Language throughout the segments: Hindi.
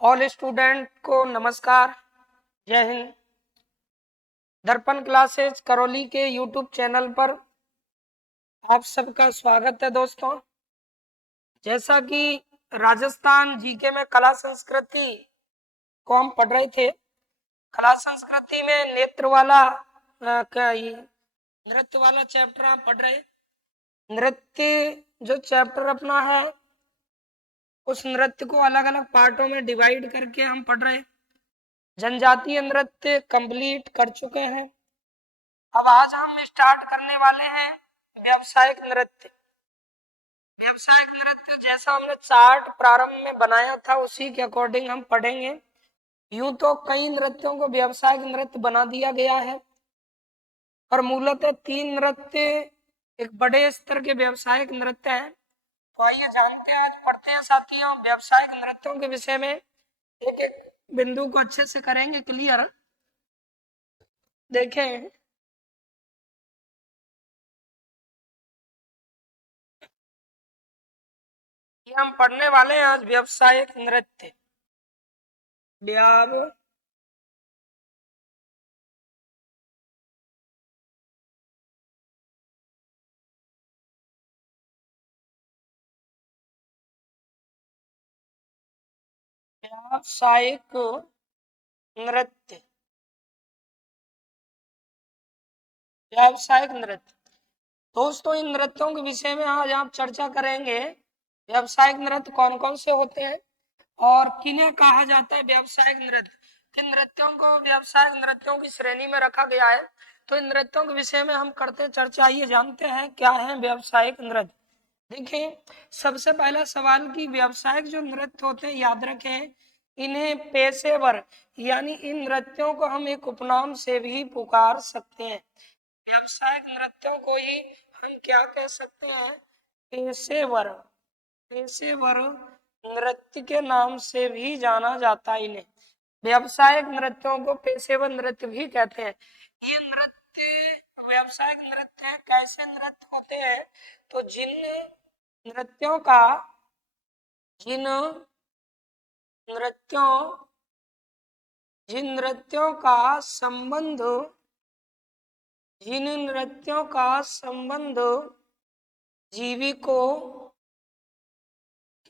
ऑल स्टूडेंट को नमस्कार। जय हिंद। दर्पण क्लासेस करौली के यूट्यूब चैनल पर आप सबका स्वागत है दोस्तों। जैसा कि राजस्थान जीके में कला संस्कृति को हम पढ़ रहे थे, कला संस्कृति में नेत्र वाला नृत्य वाला चैप्टर हम पढ़ रहे। नृत्य जो चैप्टर अपना है, उस नृत्य को अलग अलग पार्टों में डिवाइड करके हम पढ़ रहे। जनजातीय नृत्य कंप्लीट कर चुके हैं। अब आज हम स्टार्ट करने वाले हैं व्यावसायिक नृत्य। व्यावसायिक नृत्य जैसा हमने चार्ट प्रारंभ में बनाया था, उसी के अकॉर्डिंग हम पढ़ेंगे। यूं तो कई नृत्यों को व्यावसायिक नृत्य बना दिया गया है, और मूलतः 3 नृत्य एक बड़े स्तर के व्यावसायिक नृत्य हैं। तो आइए जानते हैं, आज पढ़ते हैं साथियों व्यावसायिक नृत्यों के विषय में। एक एक बिंदु को अच्छे से करेंगे क्लियर। देखें, ये हम पढ़ने वाले हैं आज व्यावसायिक नृत्य। व्यावसायिक नृत्य। व्यावसायिक नृत्य दोस्तों, इन नृत्यों के विषय में आज आप चर्चा करेंगे। व्यावसायिक नृत्य कौन कौन से होते हैं और किन्हें कहा जाता है व्यावसायिक नृत्य। किन नृत्यों को व्यावसायिक नृत्यों की श्रेणी में रखा गया है, तो इन नृत्यों के विषय में हम करते चर्चा। आइए जानते हैं क्या है व्यावसायिक नृत्य। देखिए, सबसे पहला सवाल कि व्यावसायिक जो नृत्य होते हैं, याद रखें, इन्हें पेशेवर यानी इन नृत्यों को हम एक उपनाम से भी पुकार सकते हैं। व्यावसायिक नृत्यों को ही हम क्या कह सकते हैं, पेशेवर। पेशेवर नृत्य के नाम से भी जाना जाता है इन्हें। व्यावसायिक नृत्यों को पेशेवर नृत्य भी कहते हैं। ये नृत्य व्यावसायिक नृत्य है। कैसे नृत्य होते हैं, तो नृत्यों का जिन नृत्यों जिन नृत्यों का संबंध जिन नृत्यों का संबंध जीविको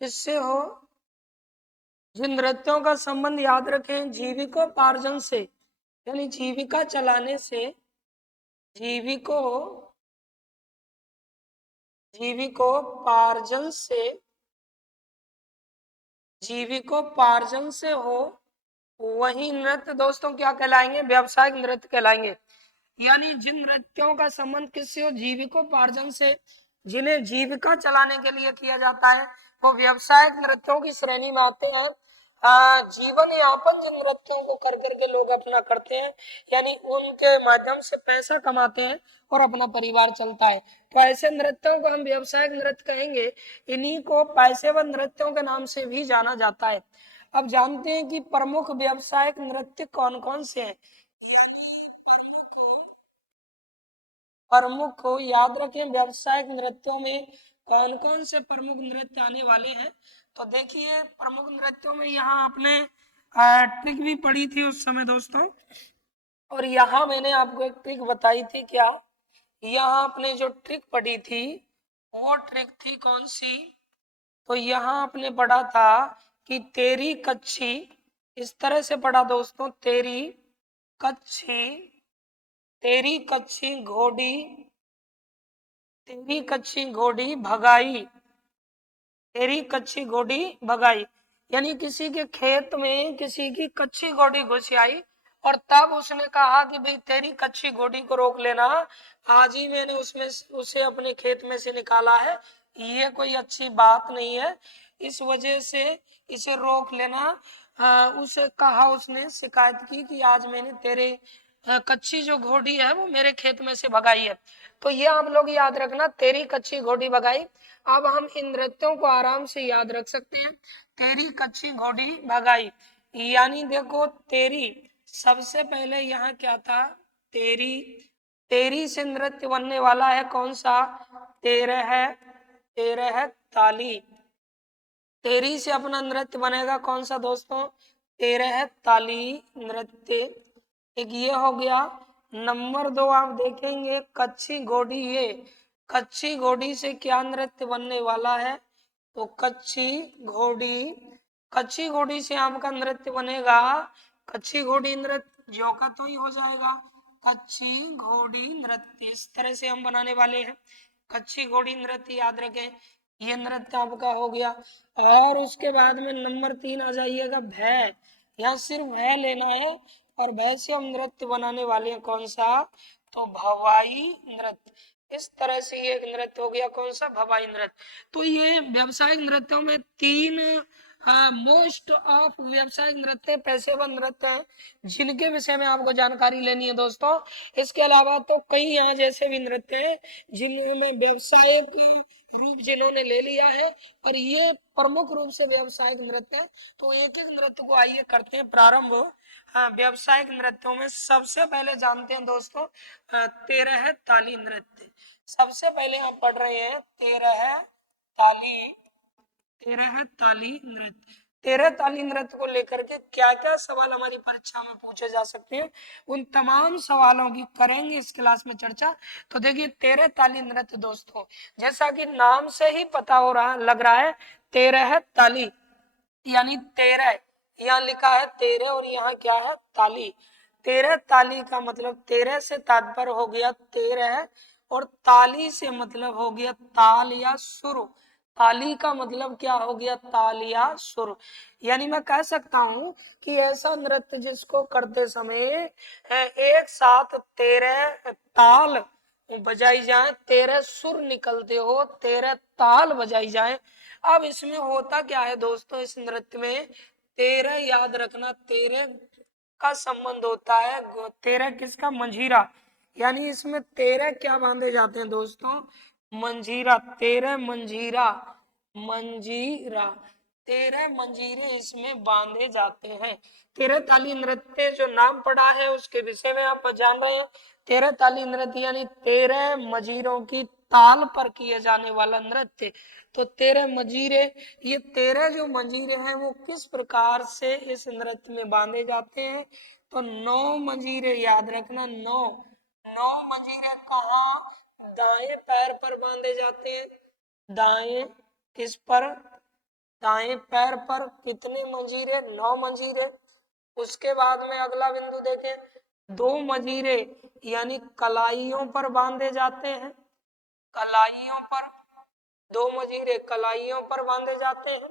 किससे हो, जिन नृत्यों का संबंध, याद रखें, जीविकोपार्जन से, यानी जीविका चलाने से, जीविको जीविकोपार्जन से जीविकोपार्जन से हो, वही नृत्य दोस्तों क्या कहलाएंगे, व्यावसायिक नृत्य कहलाएंगे। यानी जिन नृत्यों का संबंध किससे हो, जीविकोपार्जन से, जिन्हें जीविका चलाने के लिए किया जाता है, वो व्यावसायिक नृत्यों की श्रेणी में आते हैं। जीवन यापन जिन नृत्यों को कर करके लोग अपना करते हैं, यानी उनके माध्यम से पैसा कमाते हैं और अपना परिवार चलता है, तो ऐसे नृत्यों को हम व्यावसायिक नृत्य कहेंगे। इन्हीं को पेशेवर नृत्यों के नाम से भी जाना जाता है। अब जानते हैं कि प्रमुख व्यावसायिक नृत्य कौन कौन से हैं। प्रमुख को याद रखें, व्यावसायिक नृत्यों में कौन कौन से प्रमुख नृत्य आने वाले हैं। तो देखिए, प्रमुख नृत्यों में यहाँ आपने ट्रिक भी पढ़ी थी उस समय दोस्तों, और यहाँ मैंने आपको एक ट्रिक बताई थी। क्या, यहाँ आपने जो ट्रिक पढ़ी थी, वो ट्रिक थी कौन सी, तो यहाँ आपने पढ़ा था कि तेरी कच्ची, इस तरह से पढ़ा दोस्तों, कच्ची तेरी कच्ची घोड़ी तेरी कच्ची घोड़ी भगाई, तेरी कच्ची घोड़ी भगाई। यानी किसी के खेत में किसी की कच्ची घोड़ी घुस आई, और तब उसने कहा कि भाई तेरी कच्ची घोड़ी को रोक लेना, आज ही मैंने उसमें उसे अपने खेत में से निकाला है, ये कोई अच्छी बात नहीं है, इस वजह से इसे रोक लेना। उसे कहा, उसने शिकायत की कि आज मैंने तेरे कच्ची जो घोड़ी है वो मेरे खेत में से भगाई है। तो ये आप लोग याद रखना, तेरी कच्ची घोड़ी भगाई। अब हम इन नृत्यों को आराम से याद रख सकते हैं। तेरी कच्ची घोड़ी भगाई, यानी देखो, तेरी सबसे पहले यहाँ क्या था, तेरी तेरी से नृत्य बनने वाला है कौन सा, तेरह ताली। तेरी से अपना नृत्य बनेगा कौन सा दोस्तों? तेरह ताली नृत्य। एक ये हो गया। नंबर 2 आप देखेंगे कच्ची घोड़ी। ये कच्ची घोड़ी से क्या नृत्य बनने वाला है? तो घोड़ी कच्ची घोड़ी से आपका नृत्य बनेगा कच्ची घोड़ी नृत्य, जो का तो ही हो जाएगा कच्ची घोड़ी नृत्य। इस तरह से हम बनाने वाले हैं कच्ची घोड़ी नृत्य, याद रखें। ये नृत्य आपका हो गया। और उसके बाद में नंबर 3 आ जाइएगा भय। यहाँ सिर्फ भय लेना है और भय से हम नृत्य बनाने वाले हैं कौन सा? तो भवाई नृत्य। इस तरह से ये एक नृत्य हो गया कौन सा? भवाई नृत्य। तो ये व्यावसायिक नृत्यों में 3 मोस्ट ऑफ व्यावसायिक नृत्य पेशेवर नृत्य हैं जिनके विषय में आपको जानकारी लेनी है दोस्तों। इसके अलावा तो कई यहाँ जैसे भी नृत्य हैं जिनमें व्यावसायिक रूप जिन्होंने ले लिया है और ये प्रमुख रूप से व्यावसायिक नृत्य है। तो एक एक नृत्य को आइए करते हैं प्रारंभ। हाँ, व्यावसायिक नृत्यों में सबसे पहले जानते हैं दोस्तों 13 ताली नृत्य। सबसे पहले हम पढ़ रहे हैं 13 ताली नृत्य। 13 ताली नृत्य को लेकर के क्या क्या सवाल हमारी परीक्षा में पूछे जा सकते हैं, उन तमाम सवालों की करेंगे इस क्लास में चर्चा। तो देखिए 13 ताली नृत्य दोस्तों, जैसा कि नाम से ही पता हो रहा लग रहा है 13 ताली यानी 13। यहाँ लिखा है 13 और यहाँ क्या है? ताली। 13 ताली का मतलब 13 से तात्पर्य हो गया 13 और ताली से मतलब हो गया ताल या सुर। ताली का मतलब क्या हो गया? ताल या सुर। यानी मैं कह सकता हूँ कि ऐसा नृत्य जिसको करते समय एक साथ 13 ताल बजाई जाए, 13 सुर निकलते हो, 13 ताल बजाई जाए। अब इसमें होता क्या है दोस्तों? इस नृत्य में 13 याद रखना, 13 का संबंध होता है 13 किसका? मंजीरा। यानी इसमें 13 क्या बांधे जाते हैं दोस्तों? मंजीरा। 13 मंजीरा, मंजीरा 13 मंजीरे इसमें बांधे जाते हैं। 13 ताली नृत्य जो नाम पड़ा है उसके विषय में आप जान रहे हैं। 13 ताली नृत्य यानी 13 मजीरों की ताल पर किए जाने वाला नृत्य। तो 13 मजीरे, ये 13 जो मंजीरे हैं वो किस प्रकार से इस नृत्य में बांधे जाते हैं? तो 9 मंजीरे याद रखना। 9 मंजीरे कहाँ? दाएं पैर पर बांधे जाते हैं। दाएं किस पर? दाएं पैर पर। कितने मंजीरे? 9 मंजीरे। उसके बाद में अगला बिंदु देखें, 2 मंजीरे यानी कलाइयों पर बांधे जाते हैं। कलाइयों पर 2 मंजीरे कलाइयों पर बांधे जाते हैं।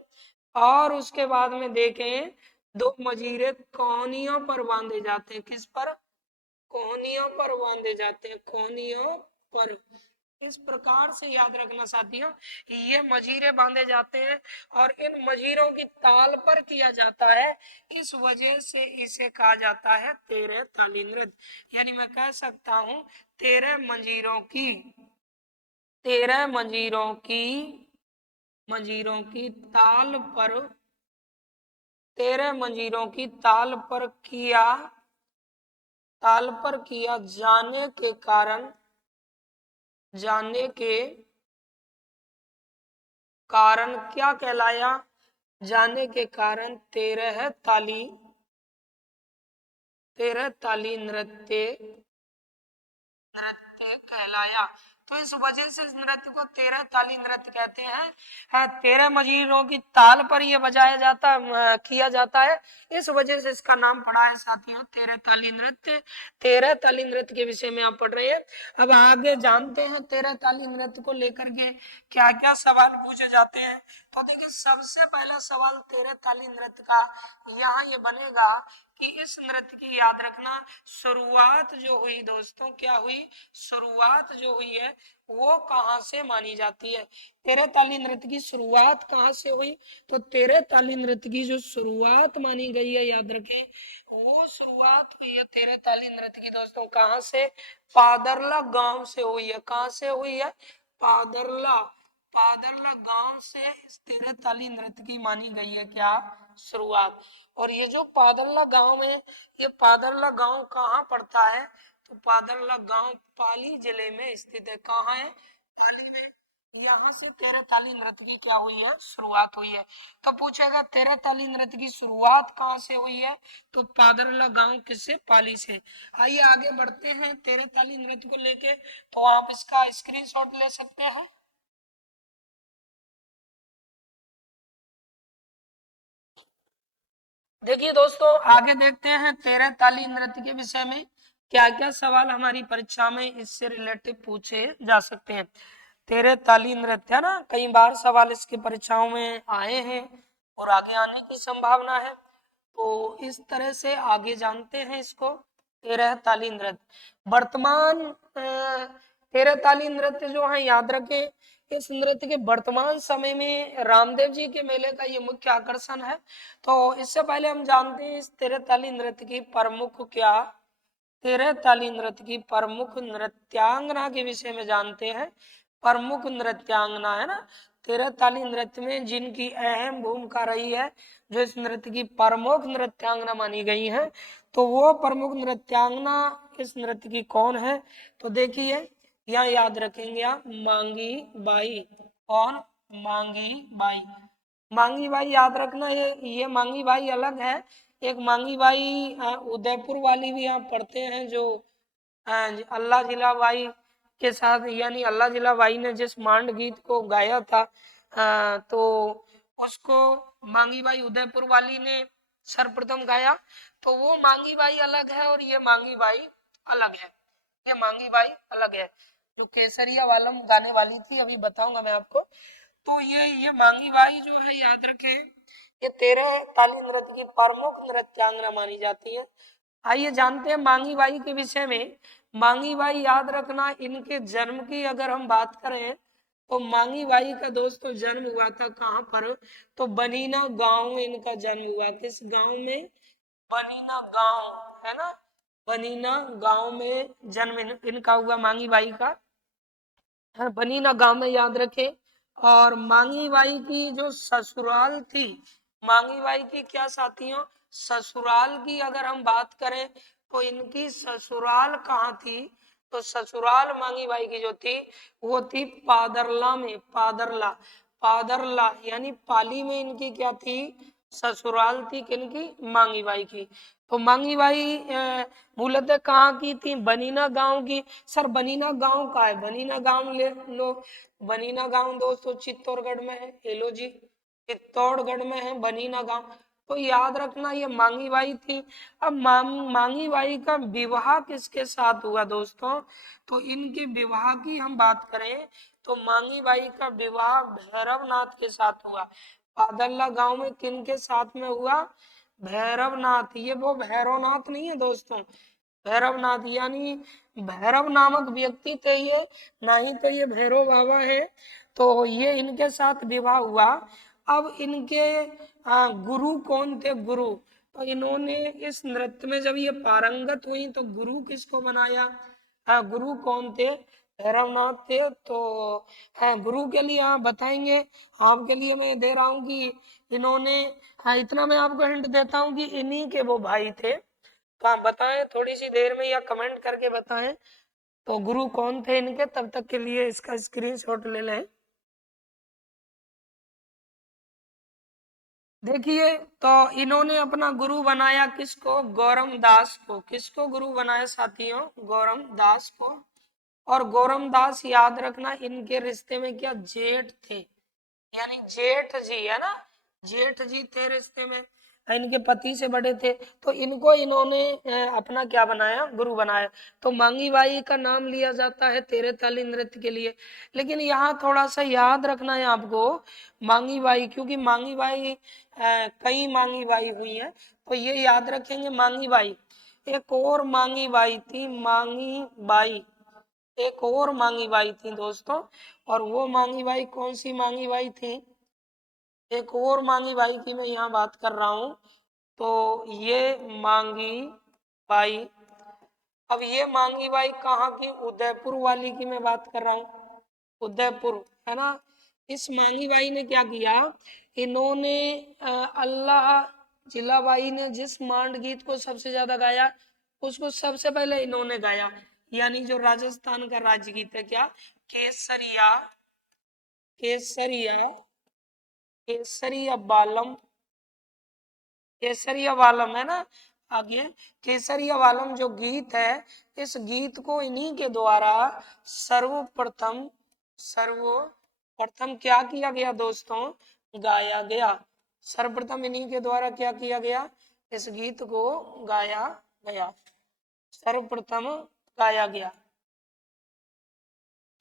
और उसके बाद में देखें 2 मंजीरे कोहनियों पर बांधे जाते हैं। किस पर? कोहनियों पर बांधे जाते हैं। कोहनियों पर। इस प्रकार से याद रखना साथियों, ये मजीरे बांधे जाते हैं और इन मजीरों की ताल पर किया जाता है। इस वजह से इसे कहा जाता है 13 ताली नृत्य। यानी मैं कह सकता हूँ 13 मंजीरों की 13 मंजीरों की ताल पर 13 मंजीरों की ताल पर किया जाने के कारण क्या कहलाया? जाने के कारण 13 ताली नृत्य कहलाया। तो इस वजह से इस नृत्य को 13 ताली नृत्य कहते हैं। 13 मजीरों की ताल पर यह बजाया जाता किया जाता है। इस वजह से इसका नाम पड़ा है साथियों 13 ताली नृत्य। 13 ताली नृत्य के विषय में आप पढ़ रहे हैं। अब आगे जानते हैं 13 ताली नृत्य को लेकर के क्या क्या सवाल पूछे जाते हैं। तो देखिए सबसे पहला सवाल 13 ताली नृत्य का यहाँ ये बनेगा कि इस नृत्य की याद रखना शुरुआत जो हुई दोस्तों, क्या हुई? शुरुआत जो हुई है वो कहाँ से मानी जाती है? 13 ताली नृत्य की शुरुआत कहाँ से हुई? तो 13 ताली नृत्य की जो शुरुआत मानी गई है, याद रखें, वो शुरुआत हुई है 13 ताली नृत्य की दोस्तों कहाँ से? पादरला गांव से हुई है। कहाँ से हुई है? पादरला पादरला गांव से इस 13 ताली नृत्य की मानी गई है क्या? शुरुआत। और ये जो पादरला गांव है, ये पादरला गांव कहाँ पड़ता है? तो पादरला गांव पाली जिले में स्थित है। कहाँ है? पाली में। यहाँ से तेरह ताली नृत्य की क्या हुई है, शुरुआत हुई है। तो पूछेगा तेरह ताली नृत्य की शुरुआत कहाँ से हुई है, तो पादरला गांव किससे, पाली से। आइए आगे बढ़ते हैं तेरह ताली नृत्य को लेके, तो आप इसका स्क्रीनशॉट ले सकते हैं। देखिए दोस्तों, आगे देखते हैं तेरह ताली नृत्य के विषय में क्या क्या सवाल हमारी परीक्षा में इससे रिलेटेड पूछे जा सकते हैं। तेरह ताली नृत्य है ना, कई बार सवाल इसकी परीक्षाओं में आए हैं और आगे आने की संभावना है। तो इस तरह से आगे जानते हैं इसको। तेरह ताली नृत्य वर्तमान तेरह ताली नृत्य जो है, याद रखें इस नृत्य के वर्तमान समय में रामदेव जी के मेले का ये मुख्य आकर्षण है। तो इससे पहले हम जानते हैं इस तेरह ताली नृत्य की प्रमुख क्या, तेरह ताली नृत्य की प्रमुख नृत्यांगना के विषय में जानते हैं। प्रमुख नृत्यांगना है ना, तेरह ताली नृत्य में जिनकी अहम भूमिका रही है, जो इस नृत्य की प्रमुख नृत्यांगना मानी गई है, तो वो प्रमुख नृत्यांगना इस नृत्य की कौन है। तो देखिए यहाँ याद रखेंगे आप, मांगी बाई। कौन, मांगी बाई। मांगी बाई याद रखना, ये मांगी बाई अलग है। एक मांगी बाई उदयपुर वाली भी यहाँ पढ़ते हैं, जो अल्लाह जिला बाई के साथ, यानी अल्लाह जिला बाई ने जिस मांड गीत को गाया था, तो उसको मांगी बाई उदयपुर वाली ने सर्वप्रथम गाया। तो वो मांगी बाई अलग है और ये मांगी बाई अलग है। ये मांगी बाई अलग है, जो केसरिया वालम गाने वाली थी, अभी बताऊंगा मैं आपको। तो ये मांगी बाई जो है, याद रखें ये तेरह ताली नृत्य की प्रमुख नृत्यांगना मानी जाती है। आइए जानते हैं मांगी बाई के विषय में। मांगी बाई याद रखना, इनके जन्म की अगर हम बात करें, तो मांगी बाई का दोस्तों जन्म हुआ था कहाँ पर, तो बनीना गांव में इनका जन्म हुआ। किस गांव में, बनीना गांव है ना, बनीना गांव में जन्म इनका हुआ, मांगी बाई का। हाँ, बनीना गांव में, याद रखें। और मांगी बाई की जो ससुराल थी, मांगी बाई की क्या साथियों, ससुराल की अगर हम बात करें, तो इनकी ससुराल कहाँ थी, तो ससुराल मांगी बाई की जो थी वो थी पादरला में। पादरला, पादरला यानी पाली में इनकी क्या थी, ससुराल थी किनकी, मांगी बाई की। तो मांगी बाई मूलतः कहाँ की थी, बनीना गांव की। सर बनीना गांव का है, बनीना गांव ले लो। बनीना गांव दोस्तों चित्तौड़गढ़ में है, हेलो जी, चित्तौड़गढ़ में है बनीना गांव। तो याद रखना ये मांगी बाई थी। अब मांगी बाई का विवाह किसके साथ हुआ दोस्तों, तो इनके विवाह की हम बात करें, तो मांगी बाई का विवाह भैरवनाथ के साथ हुआ। पादल्ला गांव में किन के साथ में हुआ, भैरवनाथ। ये वो भैरवनाथ नहीं है दोस्तों, भैरवनाथ यानी भैरव नामक व्यक्ति थे ये, ना ही तो ये भैरव बाबा है। तो ये इनके साथ विवाह हुआ। अब इनके गुरु कौन थे, गुरु, तो इन्होंने इस नृत्य में जब ये पारंगत हुई तो गुरु किसको बनाया, गुरु कौन थे, भैरवनाथ थे। तो गुरु के लिए आप बताएंगे, आपके लिए मैं दे रहा हूँ कि इन्होंने, हाँ इतना मैं आपको हिंट देता हूँ कि इन्हीं के वो भाई थे। तो आप बताएं थोड़ी सी देर में या कमेंट करके बताएं, तो गुरु कौन थे इनके, तब तक के लिए इसका स्क्रीनशॉट ले लें। देखिए, तो इन्होंने अपना गुरु बनाया किसको, गौरम दास को। किसको गुरु बनाया साथियों, गौरम दास को। और गौरम दास याद रखना इनके रिश्ते में क्या, जेठ थे, यानी जेठ जी है ना, जेठ जी थे रिश्ते में, इनके पति से बड़े थे। तो इनको इन्होंने अपना क्या बनाया, गुरु बनाया। तो मांगी बाई का नाम लिया जाता है तेरह ताली नृत्य के लिए। लेकिन यहाँ थोड़ा सा याद रखना है आपको, मांगी बाई, क्योंकि मांगी बाई कई मांगी बाई हुई है, तो ये याद रखेंगे मांगी बाई। एक और मांगी बाई थी, मांगी बाई, एक और मांगी बाई थी दोस्तों। और वो मांगी बाई कौन सी मांगी बाई थी, एक और मांगी बाई की मैं यहाँ बात कर रहा हूँ। तो ये मांगी बाई, अब ये मांगी बाई कहाँ की, उदयपुर वाली की मैं बात कर रहा हूँ, उदयपुर है ना। इस मांगी बाई ने क्या किया, इन्होंने अल्लाह जिलाबाई ने जिस मांड गीत को सबसे ज्यादा गाया, उसको सबसे पहले इन्होंने गाया। यानी जो राजस्थान का राज्य गीत है क्या, केसरिया, केसरिया, केसरिया बालम, केसरिया बालम है ना। आगे केसरिया बालम जो गीत है, इस गीत को इन्हीं के द्वारा सर्वप्रथम, सर्वप्रथम क्या किया गया दोस्तों, गाया गया। सर्वप्रथम इन्हीं के द्वारा क्या किया गया, इस गीत को गाया गया, सर्वप्रथम गाया गया।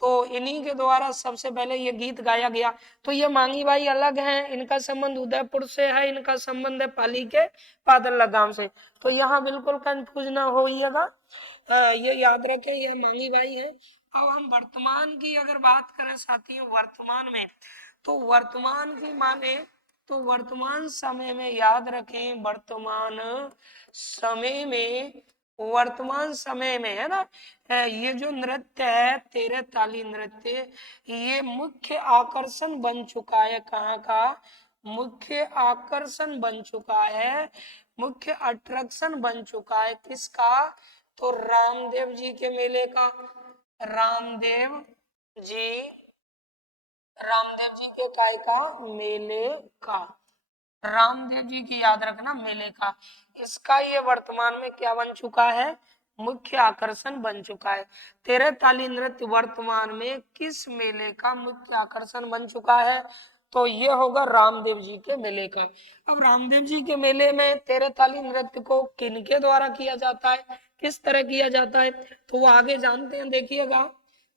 तो इन्हीं के द्वारा सबसे पहले ये गीत गाया गया। तो ये मांगी बाई अलग हैं, इनका संबंध उदयपुर से है, इनका संबंध है पाली के पादल लगाम से। तो यहाँ बिल्कुल कंफ्यूज ना होइएगा, ये याद रखें, ये मांगी बाई है। अब हम वर्तमान की अगर बात करें साथियों, वर्तमान में, तो वर्तमान की माने, तो वर्तमान समय में याद रखें, वर्तमान समय में, वर्तमान समय में है ना, ये जो नृत्य है तेरे ताली नृत्य, ये मुख्य आकर्षण बन चुका है। कहाँ का मुख्य आकर्षण बन चुका है, मुख्य अट्रैक्शन बन चुका है, किसका, तो रामदेव जी के मेले का। रामदेव जी, रामदेव जी के काय का, मेले का, रामदेव जी की याद रखना मेले का, इसका ये वर्तमान में क्या बन चुका है, मुख्य आकर्षण बन चुका है। तेरे ताली नृत्य वर्तमान में किस मेले का मुख्य आकर्षण बन चुका है, तो ये होगा रामदेव जी के मेले का। अब रामदेव जी के मेले में तेरे ताली नृत्य को किनके द्वारा किया जाता है, किस तरह किया जाता है, तो वो आगे जानते हैं, देखिएगा।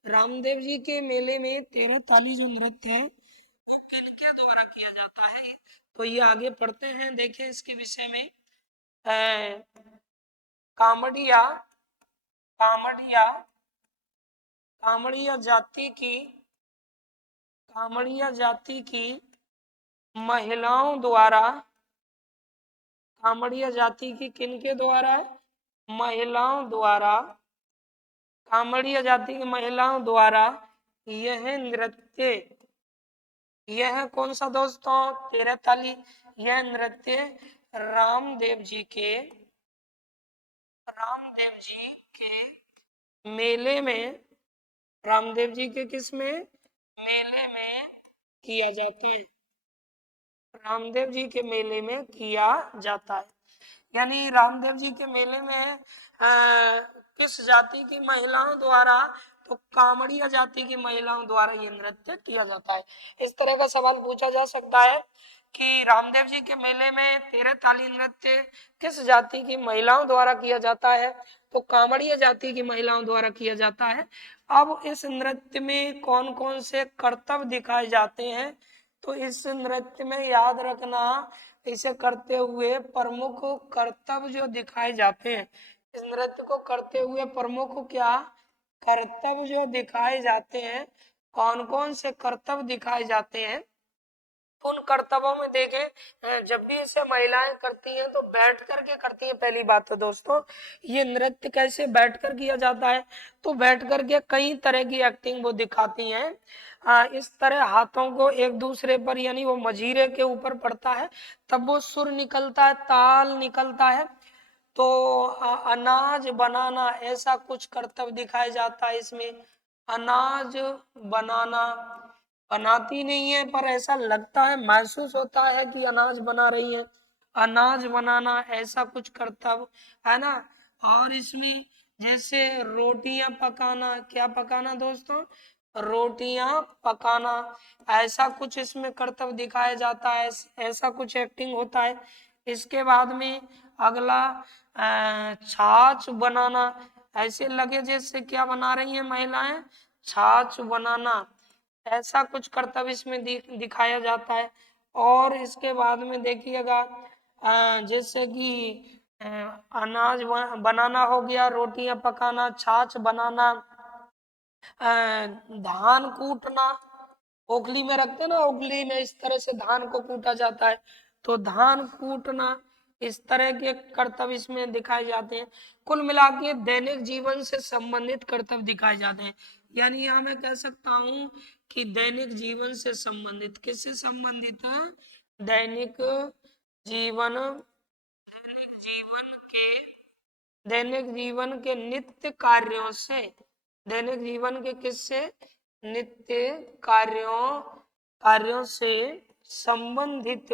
रामदेव जी के मेले में तेरे ताली जो नृत्य है किनके द्वारा किया जाता है, तो ये आगे पढ़ते हैं, देखें इसके विषय में। कामड़िया, कामड़िया, कामड़िया जाति की, कामड़िया जाति की महिलाओं द्वारा, कामड़िया जाति की किनके द्वारा, महिलाओं द्वारा, कामड़िया जाति की महिलाओं द्वारा यह नृत्य, यह कौन सा दोस्तों, तेरह ताली, यह नृत्य रामदेव जी के, रामदेव जी के मेले में, रामदेव जी के किस में, मेले में किया जाते हैं, रामदेव जी के मेले में किया जाता है। यानी रामदेव जी के मेले में किस जाति की महिलाओं द्वारा, तो कामड़िया जाति की महिलाओं द्वारा ये नृत्य किया जाता है। इस तरह का सवाल पूछा जा सकता है कि रामदेव जी के मेले में तेरह ताली नृत्य किस जाति की महिलाओं द्वारा किया जाता है, तो कामड़िया जाति की महिलाओं द्वारा किया जाता है। अब इस नृत्य में कौन कौन से कर्तव्य दिखाए जाते हैं, तो इस नृत्य में याद रखना, इसे करते हुए प्रमुख कर्तव्य जो दिखाए जाते हैं, इस नृत्य को करते हुए प्रमुख क्या कर्तव्य जो दिखाए जाते हैं, कौन कौन से कर्तव्य दिखाए जाते हैं, उन कर्तव्यों में देखें, जब भी इसे महिलाएं करती हैं तो बैठ करके करती हैं। पहली बात तो दोस्तों, ये नृत्य कैसे बैठ कर किया जाता है, तो बैठ करके कई तरह की एक्टिंग वो दिखाती हैं। इस तरह हाथों को एक दूसरे पर, यानी वो मजीरे के ऊपर पड़ता है, तब वो सुर निकलता है, ताल निकलता है। तो अनाज बनाना, ऐसा कुछ कर्तव्य दिखाया जाता है इसमें। अनाज बनाना, बनाती नहीं है पर ऐसा लगता है, महसूस होता है कि अनाज बना रही है, अनाज बनाना ऐसा कुछ कर्तव्य है ना। और इसमें जैसे रोटियां पकाना, क्या पकाना दोस्तों, रोटियां पकाना, ऐसा कुछ इसमें कर्तव्य दिखाया जाता है, ऐसा कुछ एक्टिंग होता है। इसके बाद में अगला छाछ बनाना, ऐसे लगे जैसे क्या बना रही हैं महिलाएं, छाछ बनाना, ऐसा कुछ कर्तव्य इसमें दिखाया जाता है। और इसके बाद में देखिएगा, जैसे कि अनाज बनाना हो गया, रोटियां पकाना, छाछ बनाना, धान कूटना, ओखली में रखते हैं ना, ओखली में इस तरह से धान को कूटा जाता है, तो धान कूटना, इस तरह के कर्तव्य इसमें दिखाए जाते हैं। कुल मिला के दैनिक जीवन से संबंधित कर्तव्य दिखाए जाते हैं। यानी यहाँ मैं कह सकता हूँ कि दैनिक जीवन से संबंधित, किससे संबंधित है, दैनिक जीवन, दैनिक जीवन के, दैनिक जीवन के नित्य कार्यों से, दैनिक जीवन के किससे, नित्य कार्यों कार्यों से संबंधित,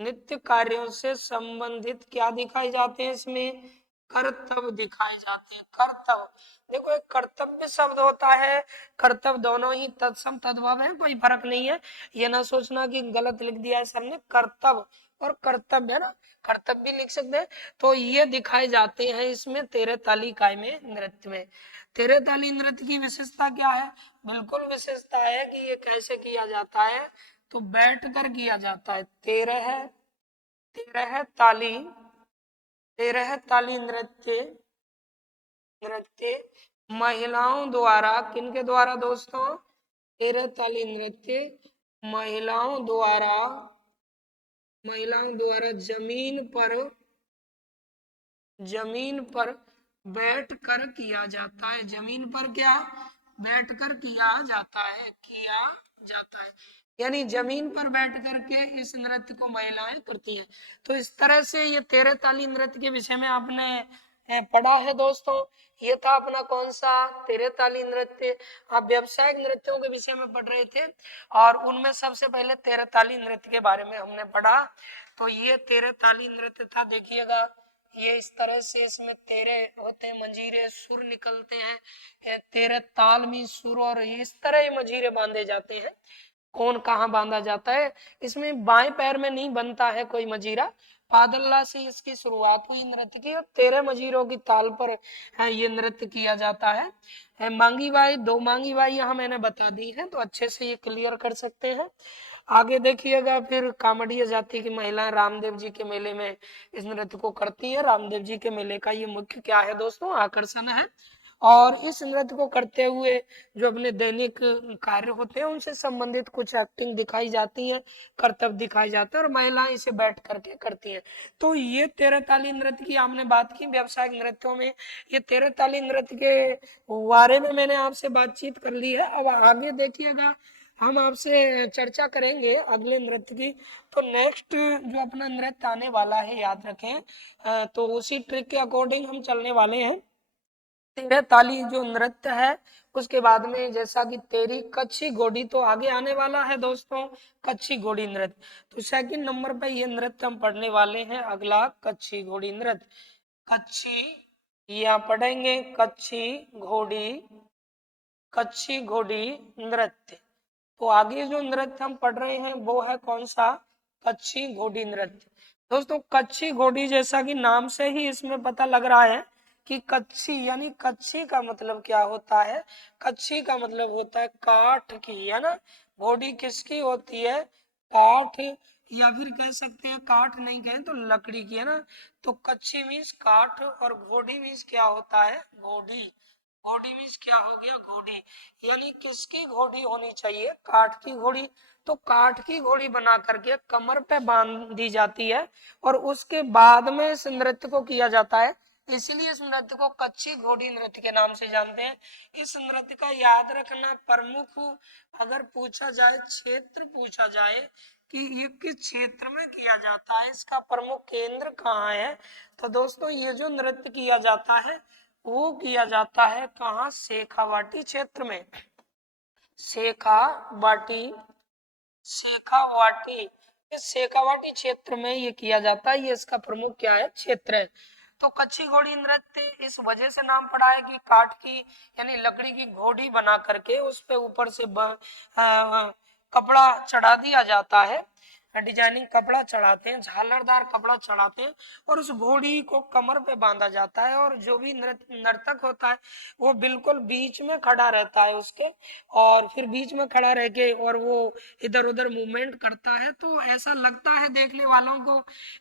नित्य कार्यों से संबंधित क्या दिखाए जाते हैं इसमें? कर्तव्य दिखाए जाते हैं। कर्तव्य, देखो एक कर्तव्य शब्द होता है, कर्तव्य दोनों ही तत्सम तद्भव है, कोई फर्क नहीं है। ये ना सोचना कि गलत लिख दिया है सर ने, कर्तव्य और कर्तव्य है ना, कर्तव्य भी लिख सकते हैं। तो ये दिखाए जाते हैं इसमें तेरे ताली काय में नृत्य में। तेरे ताली नृत्य की विशेषता क्या है? बिल्कुल विशेषता है कि ये कैसे किया जाता है, तो बैठ कर किया जाता है। तेरह ताली, तेरह ताली नृत्य, नृत्य महिलाओं द्वारा, किनके द्वारा दोस्तों? तेरह ताली नृत्य महिलाओं द्वारा, महिलाओं द्वारा जमीन पर बैठ कर किया जाता है। जमीन पर क्या? बैठ कर किया जाता है, किया जाता है। यानी जमीन पर बैठ कर के इस नृत्य को महिलाएं करती हैं। तो इस तरह से ये तेरह ताली नृत्य के विषय में आपने पढ़ा है दोस्तों। ये था अपना कौन सा? तेरह ताली नृत्य। आप व्यावसायिक नृत्यों के विषय में पढ़ रहे थे और उनमें सबसे पहले तेरह ताली नृत्य के बारे में हमने पढ़ा। तो ये तेरह ताली नृत्य था, देखिएगा ये इस तरह से, इसमें तेरह होते हैं मंजीरे, सुर निकलते हैं, तेरह ताल में सुर, और इस तरह ये मंजीरे बांधे जाते हैं। कौन कहाँ बांधा जाता है? इसमें बाएं पैर में नहीं बनता है कोई मजीरा, पादल्ला से इसकी शुरुआत हुई नृत्य की और तेरह मजीरों की ताल पर ये नृत्य किया जाता है। मांगी बाई, दो मांगी बाई यहाँ मैंने बता दी है, तो अच्छे से ये क्लियर कर सकते हैं। आगे देखिएगा, फिर कामड़िया जाति की महिलाएं रामदेव जी के मेले में इस नृत्य को करती है। रामदेव जी के मेले का ये मुख्य क्या है दोस्तों? आकर्षण है। और इस नृत्य को करते हुए जो अपने दैनिक कार्य होते हैं उनसे संबंधित कुछ एक्टिंग दिखाई जाती है, कर्तव्य दिखाए जाते हैं, और महिलाएं इसे बैठ करके करती हैं। तो ये तेरह ताली नृत्य की आपने बात की व्यावसायिक नृत्यों में। ये तेरह ताली नृत्य के बारे में मैंने आपसे बातचीत कर ली है। अब आगे देखिएगा, हम आपसे चर्चा करेंगे अगले नृत्य की। तो नेक्स्ट जो अपना नृत्य आने वाला है, याद रखें, तो उसी ट्रिक के अकॉर्डिंग हम चलने वाले हैं। तेरह ताली जो नृत्य है, उसके बाद में जैसा कि तेरी कच्छी घोड़ी तो आगे आने वाला है दोस्तों, कच्छी घोड़ी नृत्य। तो सेकंड नंबर पे ये नृत्य हम पढ़ने वाले हैं, अगला कच्छी घोड़ी नृत्य। कच्छी, यहाँ पढ़ेंगे कच्छी घोड़ी, कच्छी घोड़ी नृत्य। तो आगे जो नृत्य हम पढ़ रहे हैं वो है कौन सा? कच्छी घोड़ी नृत्य। दोस्तों कच्छी घोड़ी, जैसा कि नाम से ही इसमें पता लग रहा है कि कच्छी, यानी कच्छी का मतलब क्या होता है? कच्छी का मतलब होता है काठ की, है ना। घोड़ी किसकी होती है? काठ, या फिर कह सकते हैं काठ नहीं कहें तो लकड़ी की, है ना। तो कच्छी मीन्स काठ और घोड़ी मीन्स क्या होता है? घोड़ी। घोड़ी मीन्स क्या हो गया? घोड़ी। यानी किसकी घोड़ी होनी चाहिए? काठ की घोड़ी। तो काठ की घोड़ी बना करके कमर पे बांध दी जाती है और उसके बाद में इस नृत्य को किया जाता है। इसीलिए इस नृत्य को कच्ची घोड़ी नृत्य के नाम से जानते हैं। इस नृत्य का याद रखना प्रमुख, अगर पूछा जाए, क्षेत्र पूछा जाए कि ये किस क्षेत्र में किया जाता है, इसका प्रमुख केंद्र कहाँ है, तो दोस्तों ये जो नृत्य किया जाता है वो किया जाता है कहाँ? शेखावाटी क्षेत्र में। शेखावाटी, शेखावाटी, इस शेखावाटी क्षेत्र में ये किया जाता है। ये इसका प्रमुख क्या है? क्षेत्र है। तो कच्ची घोड़ी नृत्य इस वजह से नाम पड़ा है कि काठ की, यानी लकड़ी की घोड़ी बना करके उस पे ऊपर से कपड़ा चढ़ा दिया जाता है, डिजाइनिंग कपड़ा चढ़ाते हैं, झालरदार कपड़ा चढ़ाते हैं और उस घोड़ी को कमर पे बांधा जाता है। और जो भी नर्तक होता है वो बिल्कुल बीच में खड़ा रहता है उसके, और फिर बीच में खड़ा रह के और वो इधर उधर मूवमेंट करता है। तो ऐसा लगता है देखने वालों को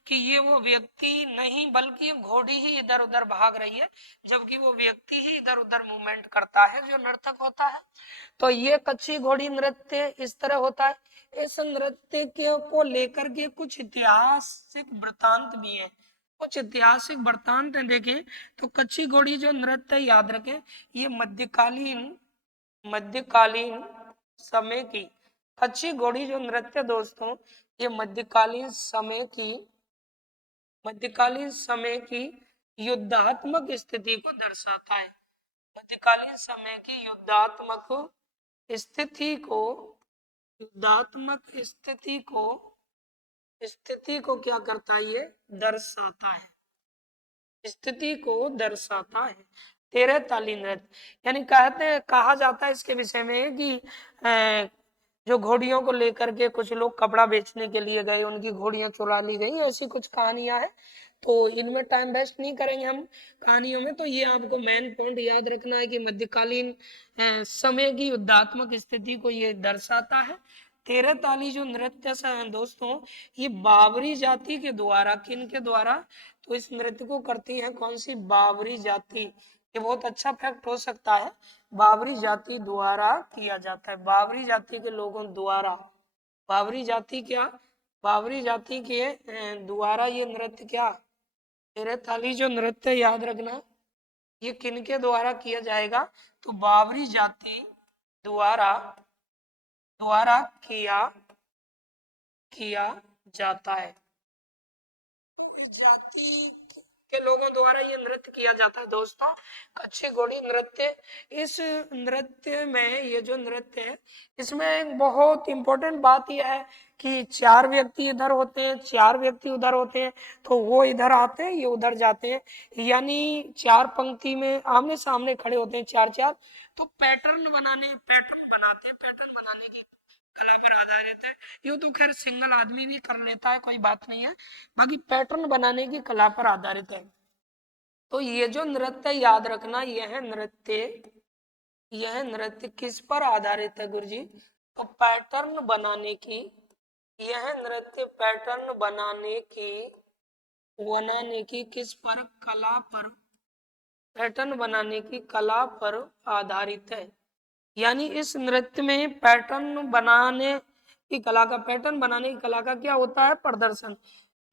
कि ये वो व्यक्ति नहीं बल्कि घोड़ी ही इधर उधर भाग रही है, जबकि वो व्यक्ति ही इधर उधर मूवमेंट करता है जो नर्तक होता है। तो ये कच्ची घोड़ी नृत्य इस तरह होता है। इस नृत्य के को लेकर के कुछ ऐतिहासिक वृतांत भी है, कुछ ऐतिहासिक वृतांत है। देखें तो कच्ची घोड़ी जो नृत्य है, याद रखें, ये मध्यकालीन समय की, कच्ची घोड़ी जो नृत्य दोस्तों, ये मध्यकालीन समय की युद्धात्मक स्थिति को दर्शाता है। मध्यकालीन समय की युद्धात्मक स्थिति को युद्धात्मक स्थिति को क्या करता है, ये दर्शाता है, स्थिति को दर्शाता है। 13 ताली नृत्य, यानी कहते हैं, कहा जाता है इसके विषय में कि जो घोड़ियों को लेकर के कुछ लोग कपड़ा बेचने के लिए गए, उनकी घोड़ियां चुरा ली गई, ऐसी कुछ कहानियां हैं। तो इनमें टाइम वेस्ट नहीं करेंगे हम कहानियों में। तो ये आपको मेन पॉइंट याद रखना है कि मध्यकालीन समय की युद्धात्मक स्थिति को ये दर्शाता है। 13 ताली जो नृत्य दोस्तों, ये बाबरी जाति के द्वारा, किन के द्वारा, तो इस नृत्य को करती है कौन सी, बाबरी जाति। ये बहुत अच्छा फैक्ट हो सकता है, बाबरी जाति द्वारा किया जाता है, बाबरी जाति के लोगों द्वारा। बाबरी जाति क्या, बाबरी जाति के द्वारा ये नृत्य क्या, 13 ताली जो नृत्य याद रखना, ये किनके द्वारा किया जाएगा, तो बाबरी जाति द्वारा द्वारा किया जाता है। तो इस जाति के लोगों द्वारा ये नृत्य किया जाता है दोस्तों, कच्ची घोड़ी नृत्य। इस नृत्य में, ये जो नृत्य है, इसमें एक बहुत इंपॉर्टेंट बात यह है कि 4 व्यक्ति इधर होते हैं, 4 व्यक्ति उधर होते हैं, तो वो इधर आते हैं, ये उधर जाते हैं, यानी 4 पंक्ति में आमने सामने खड़े होते हैं, 4-4। तो पैटर्न बनाते हैं, पैटर्न बनाने की कला पर आधारित है। ये तो खैर सिंगल आदमी भी कर लेता है, कोई बात नहीं है, बाकी पैटर्न बनाने की कला पर आधारित है। तो ये जो नृत्य याद रखना, यह नृत्य किस पर आधारित है गुरुजी, तो पैटर्न बनाने की, यह नृत्य पैटर्न बनाने की किस पर, कला पर, पैटर्न बनाने की कला पर आधारित है। यानी इस नृत्य में पैटर्न बनाने की कला का, पैटर्न बनाने की कला का क्या होता है, प्रदर्शन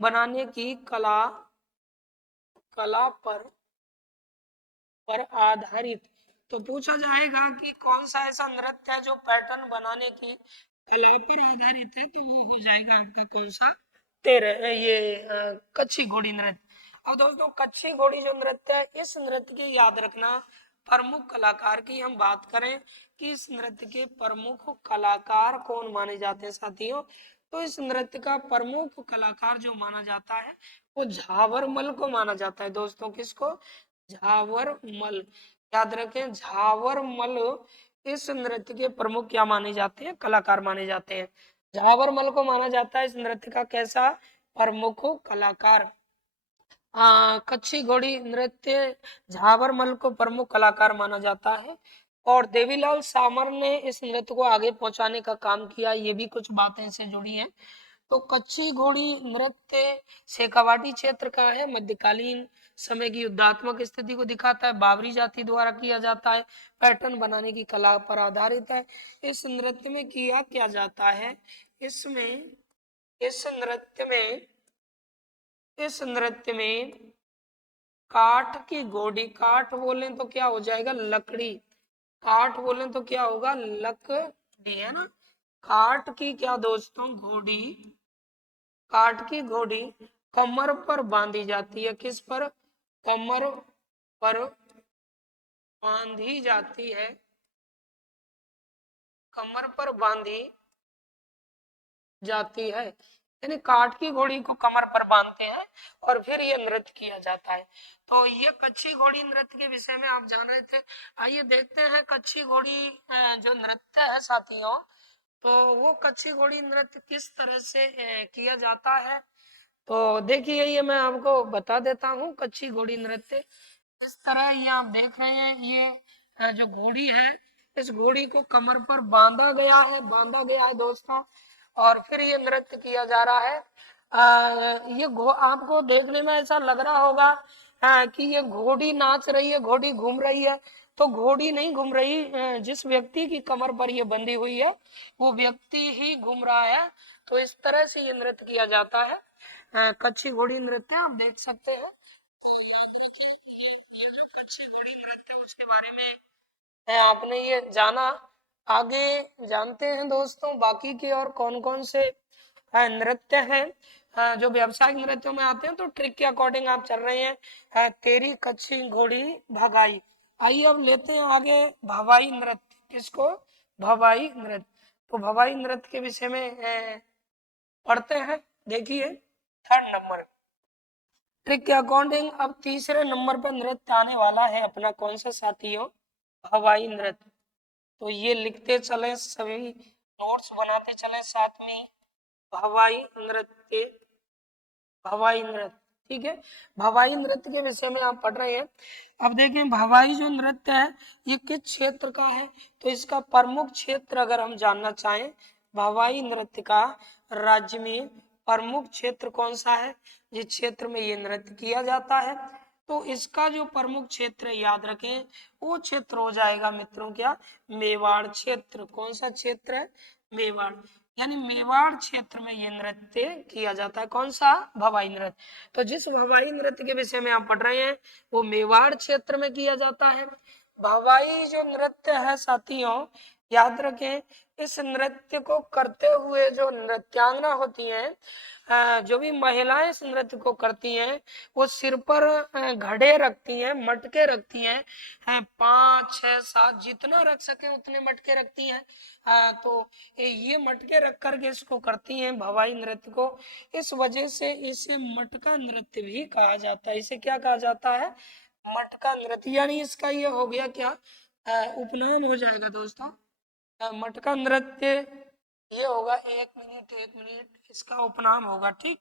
बनाने की कला पर आधारित। तो पूछा जाएगा कि कौन सा ऐसा नृत्य है जो पैटर्न बनाने की कला पर आधारित है, तो वो हो जाएगा आपका कौन सा, कच्ची घोड़ी नृत्य। अब दोस्तों, कच्ची घोड़ी जो नृत्य है, इस नृत्य की याद रखना, प्रमुख कलाकार की हम बात करें कि इस नृत्य के प्रमुख कलाकार कौन माने जाते हैं साथियों, तो इस नृत्य का प्रमुख कलाकार जो माना जाता है, वो झावरमल को माना जाता है दोस्तों। किसको, झावरमल, याद रखें, झावरमल इस नृत्य के प्रमुख क्या माने जाते हैं, कलाकार माने जाते हैं। झावरमल को माना जाता है इस नृत्य का कैसा, प्रमुख कलाकार। कच्ची घोड़ी नृत्य झावरमल को प्रमुख कलाकार माना जाता है, और देवीलाल सामर ने इस नृत्य को आगे पहुंचाने का काम किया। ये भी कुछ बातें इससे जुड़ी हैं। तो कच्ची घोड़ी नृत्य शेखावाटी क्षेत्र का है, मध्यकालीन समय की युद्धात्मक स्थिति को दिखाता है, बाबरी जाति द्वारा किया जाता है, पैटर्न बनाने की कला पर आधारित है। इस नृत्य में किया क्या जाता है, इसमें इस नृत्य में काठ की घोड़ी, काठ बोले तो क्या हो जाएगा, लकड़ी, काठ बोले तो क्या होगा, लकड़ी, है ना। काठ की क्या दोस्तों, घोड़ी, काठ की घोड़ी कमर पर बांधी जाती है, किस पर, कमर पर बांधी जाती है, कमर पर बांधी जाती है, यानी काठ की घोड़ी को कमर पर बांधते हैं और फिर ये नृत्य किया जाता है। तो ये कच्ची घोड़ी नृत्य के विषय में आप जान रहे थे। आइए देखते हैं कच्ची घोड़ी जो नृत्य है साथियों, तो वो कच्ची घोड़ी नृत्य किस तरह से किया जाता है। तो देखिए, ये मैं आपको बता देता हूँ, कच्ची घोड़ी नृत्य इस तरह, ये आप देख रहे हैं, ये जो घोड़ी है, इस घोड़ी को कमर पर बांधा गया है दोस्तों, और फिर ये नृत्य किया जा रहा है। ये आपको देखने में ऐसा लग रहा होगा कि ये घोड़ी नाच रही है, घोड़ी घूम रही है, तो घोड़ी नहीं घूम रही, जिस व्यक्ति की कमर पर ये बंधी हुई है वो व्यक्ति ही घूम रहा है। तो इस तरह से ये नृत्य किया जाता है, कच्ची घोड़ी नृत्य आप देख सकते हैं। कच्ची घोड़ी नृत्य उसके बारे में आपने ये जाना, आगे जानते हैं दोस्तों बाकी के और कौन कौन से नृत्य हैं जो व्यावसायिक नृत्यों में आते हैं। तो ट्रिक के अकॉर्डिंग आप चल रहे हैं, तेरी कच्ची घोड़ी भगाई। आइए अब लेते हैं आगे भवाई नृत्य, किसको, भवाई नृत्य। तो भवाई नृत्य के विषय में पढ़ते हैं। देखिए 3rd नंबर ट्रिक के अकॉर्डिंग अब तीसरे नंबर पर नृत्य आने वाला है अपना, कौन सा साथियों? भवाई नृत्य। तो ये लिखते चले, सभी नोट्स बनाते चले साथ में। भवाई नृत्य, भवाई नृत्य, ठीक है। भवाई नृत्य के विषय में आप पढ़ रहे हैं। अब देखें भवाई जो नृत्य है ये किस क्षेत्र का है, तो इसका प्रमुख क्षेत्र अगर हम जानना चाहें भवाई नृत्य का राज्य में प्रमुख क्षेत्र कौन सा है, जिस क्षेत्र में ये नृत्य किया जाता है, तो इसका जो प्रमुख क्षेत्र है याद रखें वो क्षेत्र हो जाएगा मित्रों क्या? मेवाड़ क्षेत्र। कौन सा क्षेत्र है? मेवाड़। यानी मेवाड़ क्षेत्र में ये नृत्य किया जाता है। कौन सा? भवाई नृत्य। तो जिस भवाई नृत्य के विषय में आप पढ़ रहे हैं वो मेवाड़ क्षेत्र में किया जाता है। भवाई जो नृत्य है साथियों याद रखें, इस नृत्य को करते हुए जो नृत्यांगना होती हैं, जो भी महिलाएं इस नृत्य को करती हैं वो सिर पर घड़े रखती हैं, मटके रखती हैं, 5, 6, 7 जितना रख सके उतने मटके रखती हैं। तो ये मटके रख करके इसको करती हैं भवाई नृत्य को। इस वजह से इसे मटका नृत्य भी कहा जाता है। इसे क्या कहा जाता है? मटका नृत्य। यानी इसका ये हो गया क्या? उपनाम हो जाएगा दोस्तों। मटका नृत्य ये होगा, 1 मिनट इसका उपनाम होगा, ठीक।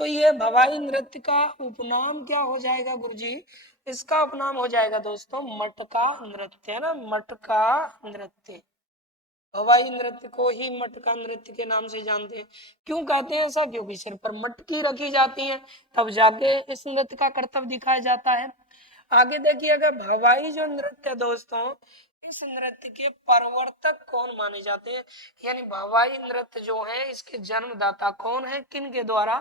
तो ये भवाई नृत्य का उपनाम क्या हो जाएगा गुरुजी? इसका उपनाम हो जाएगा दोस्तों मटका नृत्य, है ना, मटका नृत्य। भवाई नृत्य को ही मटका नृत्य के नाम से जानते हैं। क्यों कहते हैं ऐसा? क्योंकि सिर पर मटकी रखी जाती है तब जाके इस नृत्य का कर्तव्य दिखाया जाता है। आगे देखिए, अगर भवाई जो नृत्य है दोस्तों, इस नृत्य के प्रवर्तक कौन माने जाते हैं? यानी भवाई नृत्य जो है इसके जन्मदाता कौन है, किन के द्वारा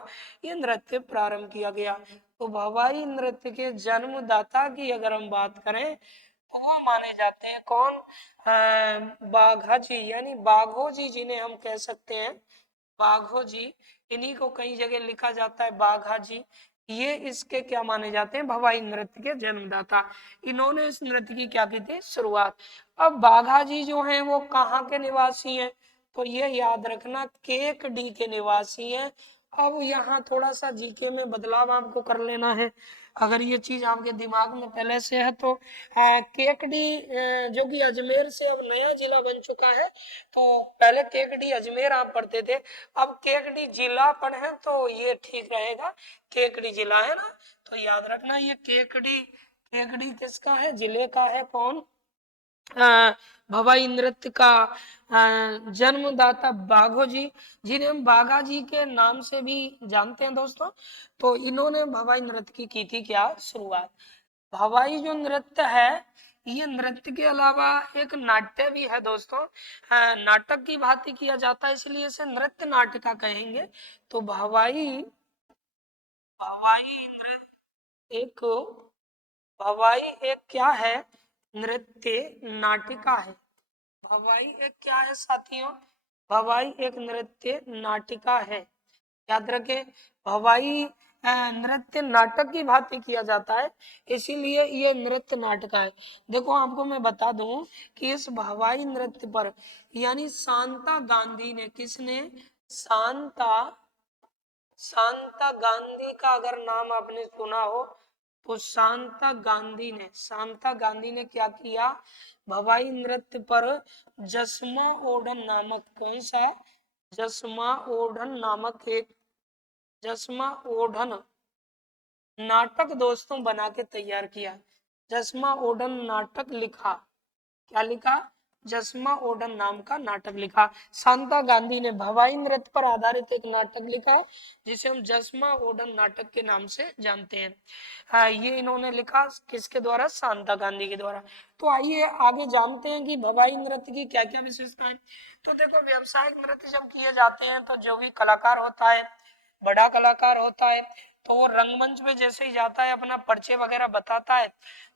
ये नृत्य प्रारंभ किया गया? तो भवाई नृत्य के जन्मदाता की अगर हम बात करें तो वो माने जाते हैं कौन? बाघा जी, यानी बाघो जी जिन्हें हम कह सकते हैं, बाघो जी। इन्हीं को कई जगह लिखा जाता है बाघा जी। ये इसके क्या माने जाते हैं? भवाई नृत्य के जन्मदाता। इन्होंने इस नृत्य की क्या की थी? शुरुआत। अब बाघा जी जो हैं वो कहाँ के निवासी हैं? तो ये याद रखना केकडी के निवासी हैं। अब यहाँ थोड़ा सा जीके में बदलाव आपको कर लेना है। अगर ये चीज आपके दिमाग में पहले से है तो केकडी जो कि अजमेर से अब नया जिला बन चुका है। तो पहले केकडी अजमेर आप पढ़ते थे, अब केकडी जिला पढ़े तो ये ठीक रहेगा। केकडी जिला है ना, तो याद रखना ये केकडी, केकडी किसका है? जिले का है। कौन? भवाई नृत्य का जन्मदाता बाघो जी, जिन्हें हम बाघा जी के नाम से भी जानते हैं दोस्तों। तो इन्होंने भवाई नृत्य की थी क्या? शुरुआत। भवाई जो नृत्य है ये नृत्य के अलावा एक नाट्य भी है दोस्तों। नाटक की भांति किया जाता है इसलिए इसे नृत्य नाटिका कहेंगे। तो भवाई, भवाई नृत्य एक, भवाई एक क्या है? नृत्य नाटिका है। भवाई एक क्या है साथियों? भवाई एक नृत्य नाटिका है। याद रखें भवाई नृत्य नाटक की भांति किया जाता है इसीलिए ये नृत्य नाटक है। देखो आपको मैं बता दूं कि इस भवाई नृत्य पर यानी शांता गांधी ने, किसने? शांता, शांता गांधी का अगर नाम आपने सुना हो तो शांता गांधी ने, शांता गांधी ने क्या किया? भवाई नृत्य पर जसमा ओढ़न नामक, कौन सा? जसमा ओढ़न नामक एक, जसमा ओढ़न नाटक दोस्तों बना के तैयार किया। जसमा ओढ़न नाटक लिखा। क्या लिखा? जसमा ओढ़न नाम का नाटक लिखा। शांता गांधी ने भवाई नृत्य पर आधारित एक नाटक लिखा है जिसे हम जसमा ओढ़न नाटक के नाम से जानते हैं। ये इन्होंने लिखा किसके द्वारा? शांता गांधी के द्वारा। तो आइए आगे जानते हैं कि भवाई नृत्य की क्या क्या विशेषताएं। तो देखो व्यावसायिक नृत्य जब किए जाते हैं तो जो भी कलाकार होता है, बड़ा कलाकार होता है, तो वो रंगमंच पे जैसे ही जाता है अपना परिचय वगैरह बताता है।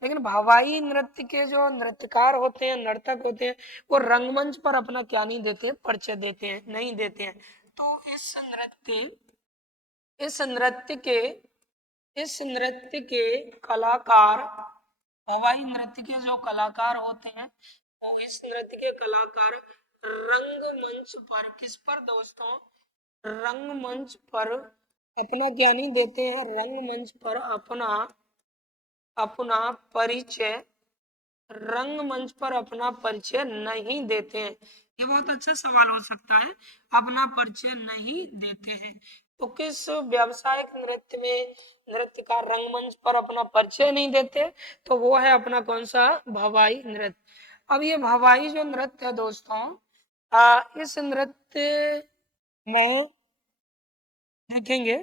लेकिन भवाई नृत्य के जो नृत्यकार होते हैं, नर्तक होते हैं, वो रंगमंच पर अपना क्या नहीं देते? परिचय देते हैं, नहीं देते हैं। तो इस नृत्य के इस नृत्य के कलाकार, भवाई नृत्य के जो कलाकार होते हैं, तो इस नृत्य के कलाकार रंगमंच पर, किस पर दोस्तों, रंगमंच पर अपना क्या नहीं देते हैं, रंगमंच पर अपना अपना परिचय, रंगमंच पर अपना परिचय नहीं देते हैं। ये बहुत अच्छा सवाल हो सकता है, अपना परिचय नहीं देते हैं। तो किस व्यावसायिक नृत्य में नृत्यकार रंगमंच पर अपना परिचय नहीं देते, तो वो है अपना कौन सा, भवाई नृत्य। अब ये भवाई जो नृत्य है दोस्तों, इस नृत्य में देखेंगे,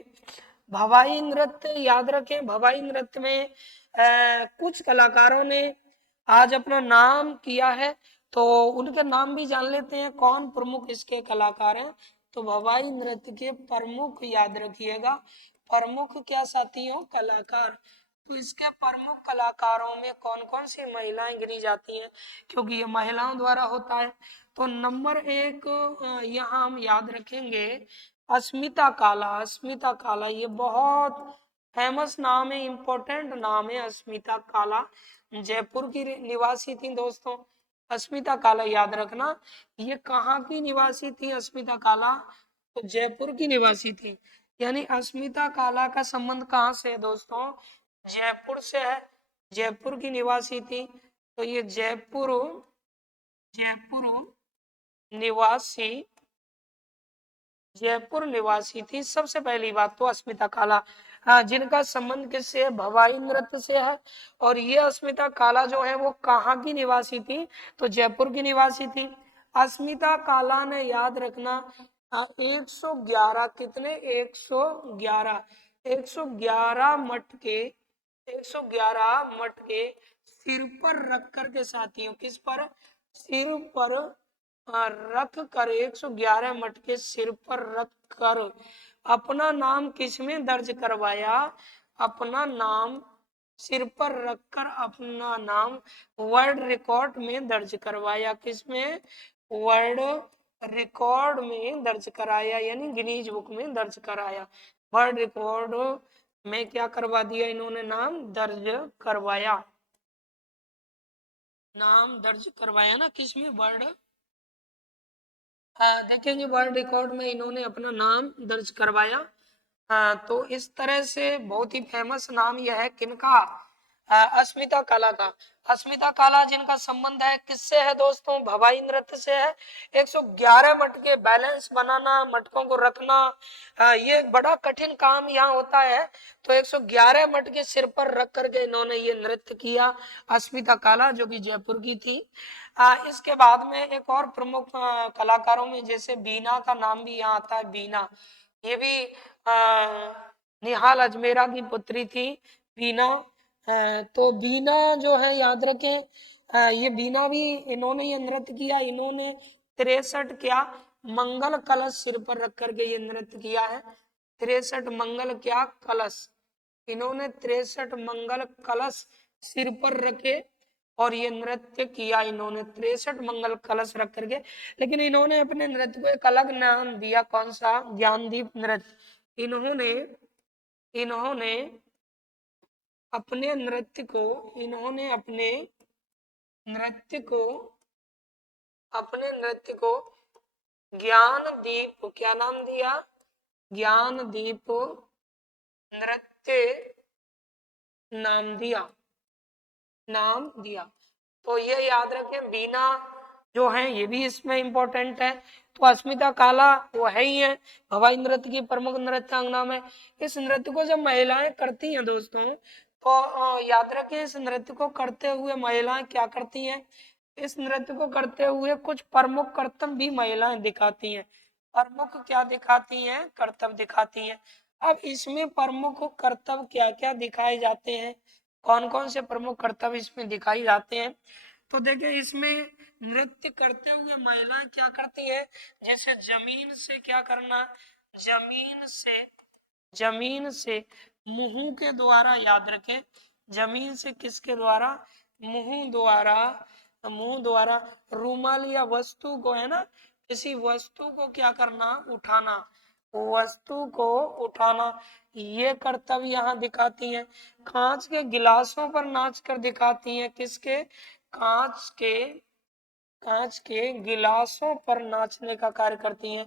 भवाई नृत्य याद रखें, भवाई नृत्य में कुछ कलाकारों ने आज अपना नाम किया है, तो उनके नाम भी जान लेते हैं, कौन प्रमुख इसके कलाकार हैं। तो भवाई नृत्य के प्रमुख याद रखिएगा, प्रमुख क्या साथियों, कलाकार। तो इसके प्रमुख कलाकारों में कौन कौन सी महिलाएं गिनी जाती हैं, क्योंकि ये महिलाओं द्वारा होता है। तो नंबर 1 यहाँ हम याद रखेंगे अस्मिता काला, अस्मिता काला, ये बहुत फेमस नाम है, इम्पोर्टेंट नाम है अस्मिता काला, जयपुर की निवासी थी दोस्तों। अस्मिता काला याद रखना, ये कहाँ की निवासी थी अस्मिता काला, तो जयपुर की निवासी थी। यानी अस्मिता काला का संबंध कहाँ से है दोस्तों, जयपुर से है, जयपुर की निवासी थी। तो ये जयपुर जयपुर निवासी, जयपुर निवासी थी। सबसे पहली बात तो अस्मिता काला, हाँ, जिनका संबंध किससे है, भवाई नृत्य से है। और ये अस्मिता काला जो है वो कहाँ की निवासी थी, तो जयपुर की निवासी थी। अस्मिता काला ने याद रखना 111, कितने, 111, 111 मटके, 111 मटके सिर पर रख कर के साथियों, किस पर, सिर पर रख कर, 111 मटके सिर पर रख कर अपना नाम किसमें दर्ज करवाया, अपना नाम सिर पर रखकर अपना नाम वर्ल्ड रिकॉर्ड में दर्ज करवाया, किसमें, वर्ल्ड रिकॉर्ड में दर्ज कराया, यानी गिनीज बुक में दर्ज कराया। वर्ल्ड रिकॉर्ड में क्या करवा दिया इन्होंने, नाम दर्ज करवाया, नाम दर्ज करवाया ना, किसमें, वर्ल्ड, देखेंगे वर्ल्ड रिकॉर्ड में इन्होंने अपना नाम दर्ज करवाया। तो इस तरह से बहुत ही फेमस नाम यह है किनका, अस्मिता काला का। अस्मिता काला जिनका संबंध है किससे है दोस्तों, भवाई नृत्य से है। 111 मटके बैलेंस बनाना, मटकों को रखना, ये एक बड़ा कठिन काम यहाँ होता है। तो 111 मटके सिर पर रख करके इन्होंने ये नृत्य किया, अस्मिता काला जो कि जयपुर की थी। इसके बाद में एक और प्रमुख कलाकारों में जैसे बीना का नाम भी यहाँ आता है, बीना, ये भी निहाल अजमेरा की पुत्री थी बीना। तो बीना जो है याद रखें, ये बीना भी, इन्होंने ये नृत्य किया, इन्होंने 63 क्या, मंगल कलश सिर पर रख करके ये नृत्य किया है। 63 मंगल क्या, कलश, इन्होंने 63 मंगल कलश सिर पर रखे और ये नृत्य किया, इन्होंने 63 मंगल कलश रख करके। लेकिन इन्होंने अपने नृत्य को एक अलग नाम दिया, कौन सा, ज्ञानदीप नृत्य। इन्होंने इन्होंने अपने नृत्य को, इन्होंने नृत्य को अपने नृत्य को ज्ञानदीप, क्या नाम दिया, ज्ञानदीप नृत्य नाम दिया, नाम दिया। तो ये याद रखें, बीना जो है ये भी इसमें इंपॉर्टेंट है। तो अस्मिता काला वो है ही है, भवाई नृत्य की प्रमुख नृत्यांगना में। इस नृत्य को जब महिलाएं करती हैं दोस्तों, तो याद रखें इस नृत्य को करते हुए महिलाएं क्या करती हैं, इस नृत्य को करते हुए कुछ प्रमुख कर्तव्य भी महिलाएं दिखाती हैं। प्रमुख क्या दिखाती हैं, कर्तव्य दिखाती हैं। अब इसमें प्रमुख कर्तव्य क्या क्या दिखाए जाते हैं, कौन कौन से प्रमुख कर्तव्य इसमें दिखाई जाते हैं, तो देखिए इसमें नृत्य करते हुए महिलाएं क्या करती है, जैसे जमीन से क्या करना, जमीन से मुंह के द्वारा, याद रखें, जमीन से किसके द्वारा, मुंह द्वारा रूमाल या वस्तु को, है ना, किसी वस्तु को क्या करना, उठाना, वस्तु को उठाना, ये कर्तव्य यहाँ दिखाती हैं। कांच के गिलासों पर नाच कर दिखाती हैं, किसके, कांच के कांच के गिलासों पर नाचने का कार्य करती हैं।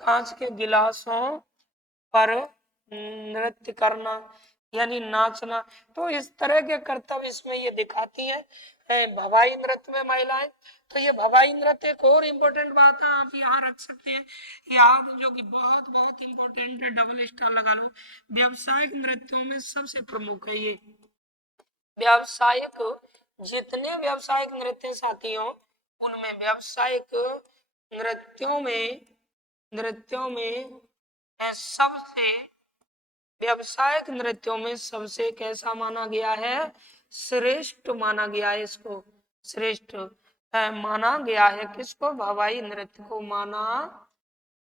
कांच के गिलासों पर नृत्य करना यानी नाचना, तो इस तरह के कर्तव्य इसमें ये दिखाती है। भवाई नृत्य में महिलाएं, तो ये भवाई नृत्य एक और इम्पोर्टेंट बात है, आप यहाँ रख सकते हैं याद, जो कि बहुत बहुत इम्पोर्टेंट है, डबल स्टार लगा लो। व्यावसायिक नृत्यों में सबसे प्रमुख है ये। व्यावसायिक, जितने व्यावसायिक नृत्य साथियों, उनमें व्यावसायिक नृत्यों में सबसे, व्यावसायिक नृत्यों में सबसे कैसा माना गया है, श्रेष्ठ माना गया है, इसको श्रेष्ठ माना गया है, किसको, भवाई नृत्य को माना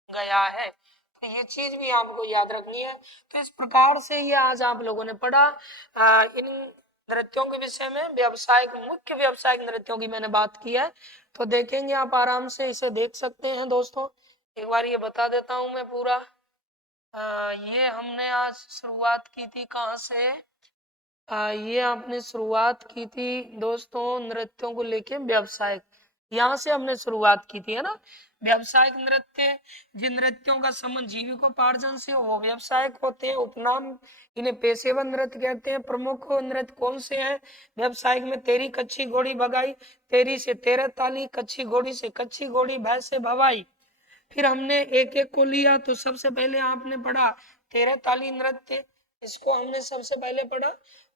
गया है। तो ये चीज भी आपको याद रखनी है। तो इस प्रकार से ये आज आप लोगों ने पढ़ा इन नृत्यों के विषय में, व्यावसायिक, मुख्य व्यावसायिक नृत्यों की मैंने बात की है। तो देखेंगे, आप आराम से इसे देख सकते हैं दोस्तों। एक बार ये बता देता हूं मैं पूरा। ये हमने आज शुरुआत की थी कहाँ से, ये आपने शुरुआत की थी दोस्तों नृत्यों को लेके, व्यावसायिक, यहाँ से हमने शुरुआत की थी, है ना। व्यावसायिक नृत्य, जिन नृत्यों का संबंध जीविकोपार्जन से, वो व्यावसायिक होते हैं। उपनाम इन्हें पेशेवर नृत्य कहते हैं। प्रमुख नृत्य कौन से हैं व्यावसायिक में, तेरी कच्ची घोड़ी भगाई, तेरी से तेरह ताली, कच्ची घोड़ी से कच्ची घोड़ी, भैंस से भवाई। फिर हमने एक एक को लिया, तो सबसे पहले आपने पढ़ा तेरह ताली नृत्य, इसको हमने सबसे पहले पढ़ा,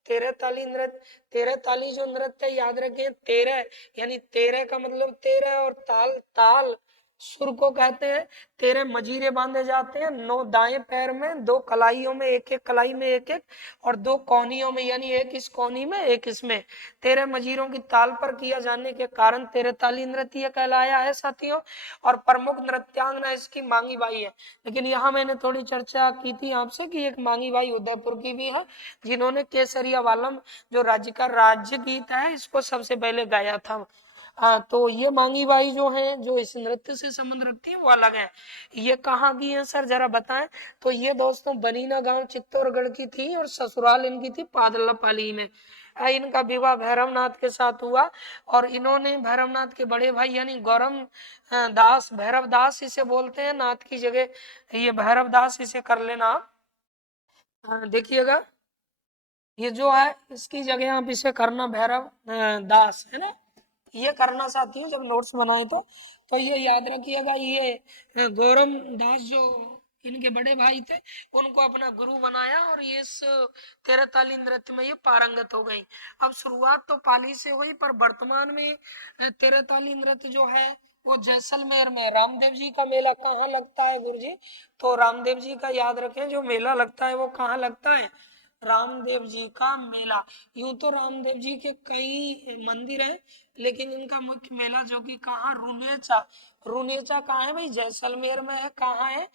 तेरह ताली नृत्य। तेरह ताली जो नृत्य याद रखें, तेरह यानी तेरह का मतलब तेरह, और ताल, ताल सुर को कहते हैं। तेरह मजीरे बांधे जाते हैं, नौ दाएं पैर में, दो कलाइयों में, एक एक कलाई में एक एक, और दो कोनियों में, यानी एक इस कोनी में एक इसमें। तेरह मजीरों की ताल पर किया जाने के कारण तेरह ताली नृत्य कहलाया है साथियों। और प्रमुख नृत्यांगना इसकी मांगी बाई है। लेकिन यहाँ मैंने थोड़ी चर्चा की थी आपसे कि एक मांगी बाई उदयपुर की भी है, जिन्होंने केसरिया वालम जो राज्य का राज्य गीत है, इसको सबसे पहले गाया था। तो ये मांगी बाई जो है, जो इस नृत्य से संबंध रखती है, वो अलग है। ये कहाँ की है सर, जरा बताएं। तो ये दोस्तों बनीना गांव चित्तौड़गढ़ की थी, और ससुराल इनकी थी पादलापाली में। इनका विवाह भैरवनाथ के साथ हुआ, और इन्होंने भैरवनाथ के बड़े भाई यानी गौरम दास, भैरव दास इसे बोलते हैं, नाथ की जगह ये भैरव दास इसे कर लेना। देखिएगा, ये जो है इसकी जगह आप इसे करना भैरव दास, है ना, ये करना साथियों जब नोट्स बनाए तो ये याद रखिएगा। ये गौरम दास जो इनके बड़े भाई थे, उनको अपना गुरु बनाया, और ये इस तेरह ताली नृत्य में ये पारंगत हो गई। अब शुरुआत तो पाली से हुई, पर वर्तमान में तेरह ताली नृत्य जो है वो जैसलमेर में, रामदेव जी का मेला कहाँ लगता है गुरु जी, तो रामदेव जी का याद रखें, जो मेला लगता है वो कहाँ लगता है, रामदेव जी का मेला। यूं तो रामदेव जी के कई मंदिर हैं, लेकिन इनका मुख्य मेला जो कि कहाँ, रुनेचा, रुनेचा कहाँ है भाई, जैसलमेर में है। कहाँ है,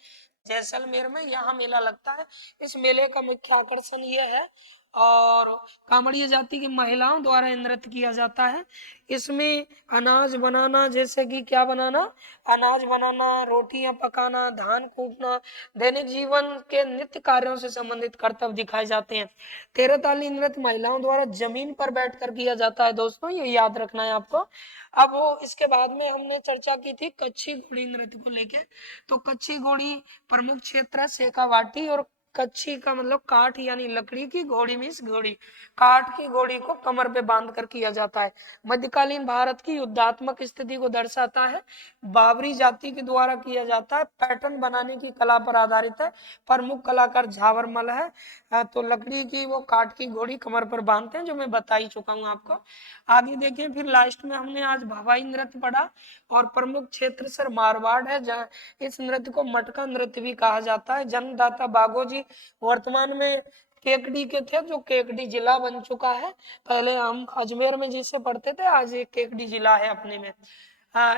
जैसलमेर में, यहाँ मेला लगता है। इस मेले का मुख्य आकर्षण ये है, और कांवड़िया जाति की महिलाओं द्वारा नृत्य किया जाता है। इसमें अनाज बनाना, जैसे कि क्या बनाना, अनाज बनाना, रोटियां पकाना, धान कूटना, दैनिक जीवन के नित्य कार्यों से संबंधित कर्तव्य दिखाए जाते हैं। तेरह ताली नृत्य महिलाओं द्वारा जमीन पर बैठकर किया जाता है दोस्तों, ये याद रखना है आपको। अब वो इसके बाद में हमने चर्चा की थी कच्ची घोड़ी नृत्य को लेके। तो कच्ची घोड़ी प्रमुख क्षेत्र है शेखावाटी, और कच्ची का मतलब काठ यानी लकड़ी की, घोड़ी मीन्स घोड़ी, काठ की घोड़ी को कमर पे बांध कर किया जाता है। मध्यकालीन भारत की युद्धात्मक स्थिति को दर्शाता है। बाबरी जाति के द्वारा किया जाता है, पैटर्न बनाने की कला पर आधारित है। प्रमुख कलाकार झावरमल है। तो लकड़ी की वो काठ की घोड़ी कमर पर बांधते हैं, जो मैं बता ही चुका हूँ आपको। आगे देखें, फिर लास्ट में हमने आज भवाई नृत्य पढ़ा, और प्रमुख क्षेत्र सर मारवाड़ है, जहाँ इस नृत्य को मटका नृत्य भी कहा जाता है। जन्मदाता बागोजी वर्तमान में केकड़ी के थे, जो केकड़ी जिला बन चुका है। पहले हम अजमेर में जिसे पढ़ते थे, आज ये केकड़ी जिला है अपने में।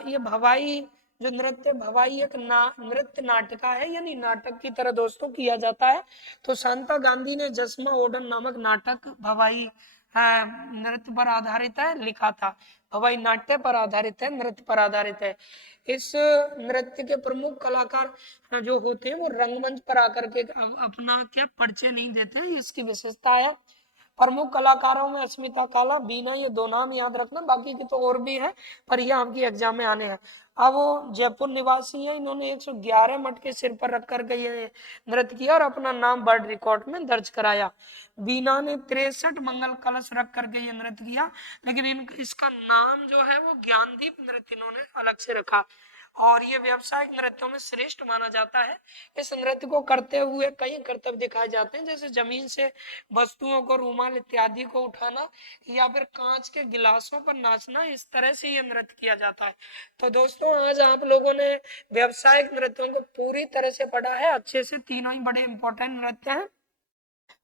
ये भवाई जो नृत्य, भवाई एक नृत्य नाटिका है, यानी नाटक की तरह दोस्तों किया जाता है। तो शांता गांधी ने जसमा ओडन नामक नाटक भवाई नृत्य पर आधारित है लिखा था। भवाई नाट्य पर आधारित है, नृत्य पर आधारित है। इस नृत्य के प्रमुख कलाकार जो होते हैं, वो रंगमंच पर आकर के अपना क्या परिचय नहीं देते, इसकी विशेषता है। प्रमुख कलाकारों में अस्मिता काला, बीना, ये दो नाम याद रखना, बाकी के तो और भी है पर ये आपकी एग्जाम में आने हैं। अब वो जयपुर निवासी है, इन्होंने 111 मटके सिर पर रख करके ये नृत्य किया और अपना नाम वर्ल्ड रिकॉर्ड में दर्ज कराया। बीना ने 63 मंगल कलश रख करके ये नृत्य किया, लेकिन इसका नाम जो है वो ज्ञानदीप नृत्य इन्होंने अलग से रखा और ये व्यावसायिक नृत्यों में श्रेष्ठ माना जाता है। इस नृत्य को करते हुए कई कर्तव्य दिखाए जाते हैं, जैसे जमीन से वस्तुओं को, रूमाल इत्यादि को उठाना या फिर कांच के गिलासों पर नाचना, इस तरह से ये नृत्य किया जाता है। तो दोस्तों आज आप लोगों ने व्यावसायिक नृत्यों को पूरी तरह से पढ़ा है अच्छे से, तीनों ही बड़े इंपॉर्टेंट नृत्य हैं।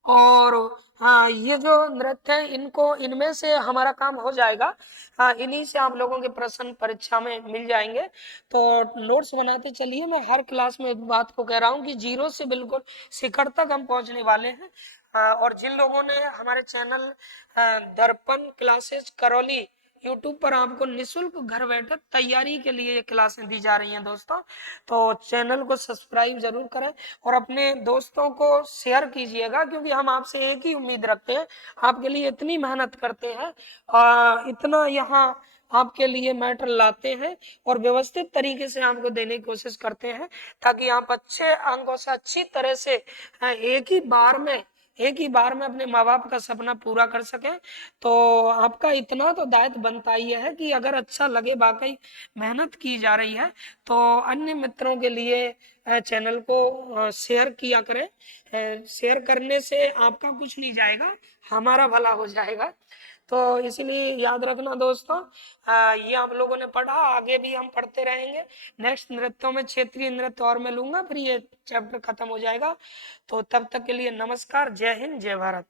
और हाँ, ये जो नृत्य है इनको, इनमें से हमारा काम हो जाएगा। हाँ, इन्हीं से आप लोगों के प्रश्न परीक्षा में मिल जाएंगे। तो नोट्स बनाते चलिए। मैं हर क्लास में एक बात को कह रहा हूँ कि जीरो से बिल्कुल शिखर तक हम पहुंचने वाले हैं। और जिन लोगों ने हमारे चैनल दर्पण क्लासेस करौली यूट्यूब पर आपको निशुल्क घर बैठे तैयारी के लिए ये क्लासें दी जा रही हैं दोस्तों, तो चैनल को सब्सक्राइब जरूर करें और अपने दोस्तों को शेयर कीजिएगा, क्योंकि हम आपसे एक ही उम्मीद रखते हैं, आपके लिए इतनी मेहनत करते हैं, इतना यहाँ आपके लिए मैटर लाते हैं और व्यवस्थित तरीके से आपको देने की कोशिश करते हैं, ताकि आप अच्छे अंकों से अच्छी तरह से एक ही बार में अपने माँ बाप का सपना पूरा कर सके। तो आपका इतना तो दायित्व बनता ही है कि अगर अच्छा लगे, वाकई मेहनत की जा रही है, तो अन्य मित्रों के लिए चैनल को शेयर किया करें। शेयर करने से आपका कुछ नहीं जाएगा, हमारा भला हो जाएगा। तो इसीलिए याद रखना दोस्तों, ये आप लोगों ने पढ़ा, आगे भी हम पढ़ते रहेंगे। नेक्स्ट नृत्यों में क्षेत्रीय नृत्य और मैं लूंगा, फिर ये चैप्टर खत्म हो जाएगा। तो तब तक के लिए नमस्कार, जय हिंद, जय भारत।